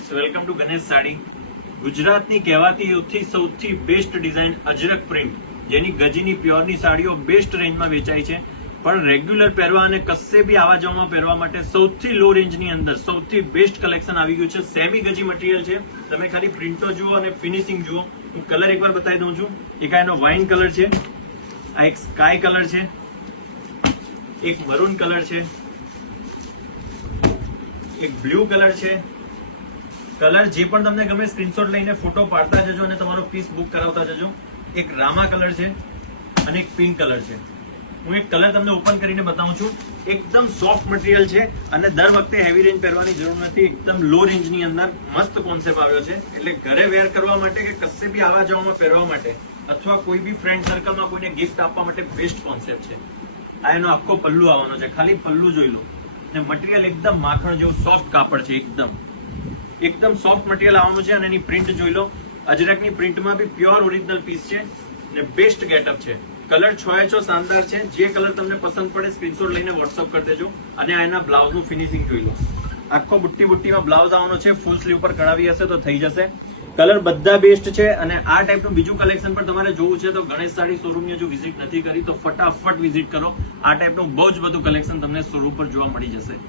Friends, welcome to Ganesh sari. ગુજરાતની કહેવાતી સૌથી બેસ્ટ ડિઝાઇન અજરક પ્રિન્ટ, જેની ગજીની પ્યોરની સાડીઓ બેસ્ટ રેન્જમાં વેચાય છે, પણ રેગ્યુલર પહેરવા અને કશે બી આવા જવામાં પહેરવા માટે સૌથી લો રેન્જની અંદર સૌથી બેસ્ટ કલેક્શન આવી ગયું છે. સેમી ગજી મટીરિયલ છે. તમે ખાલી પ્રિન્ટો જુઓ અને ફિનિશિંગ જુઓ. હું કલર એકવાર બતાવી દઉં છું. એક આ એનો વાઇન કલર છે, આ એક સ્કાય કલર છે, એક મરૂન કલર છે, એક બ્લુ કલર છે. કલર જે પણ તમને ગમે સ્ક્રીનશોટ લઈને ફોટો પાડતા જજો અને તમારો પીસ બુક કરાવતા જજો. એક રામા કલર છે અને એક પિંક કલર છે. હું એક કલર તમને ઓપન કરીને બતાવું છું. એકદમ સોફ્ટ મટીરિયલ છે અને દર વખતે હેવી રેન્જ પહેરવાની જરૂર નથી. એકદમ લો રેન્જની અંદર મસ્ત કોન્સેપ્ટ આવ્યો છે. એટલે ઘરે વેર કરવા માટે કે કશે બી આવા જવામાં પહેરવા માટે અથવા કોઈ બી ફ્રેન્ડ સર્કલમાં કોઈને ગિફ્ટ આપવા માટે બેસ્ટ કોન્સેપ્ટ છે. આ એનો આખો પલ્લુ આવવાનો છે. ખાલી પલ્લુ જોઈ લો. ને મટીરિયલ એકદમ માખણ જેવું સોફ્ટ કાપડ છે. એકદમ સોફ્ટ મટીરિયલ આવવાનું છે અને એની પ્રિન્ટ જોઈ લો. અજરકની પ્રિન્ટમાં બી પ્યોર ઓરિજિનલ પીસ છે ને બેસ્ટ ગેટઅપ છે. કલર 6 શાનદાર છે. જે કલર તમને પસંદ પડે સ્ક્રીનશોટ લઈને વોટ્સઅપ કરી દેજો. અને આ એના બ્લાઉઝનું ફિનિશિંગ જોઈ લો. આખો બુટ્ટીમાં બ્લાઉઝ આવવાનો છે. ફૂલ સ્લીવ પર કઢાવી હશે તો થઈ જશે. કલર બધા બેસ્ટ છે. અને આ ટાઈપનું બીજું કલેક્શન પણ તમારે જોવું છે તો ગણેશ સાડી શોરૂમની જો વિઝિટ નથી કરી તો ફટાફટ વિઝિટ કરો. આ ટાઈપનું બહુ જ બધું કલેક્શન તમને શોરૂમ પર જોવા મળી જશે.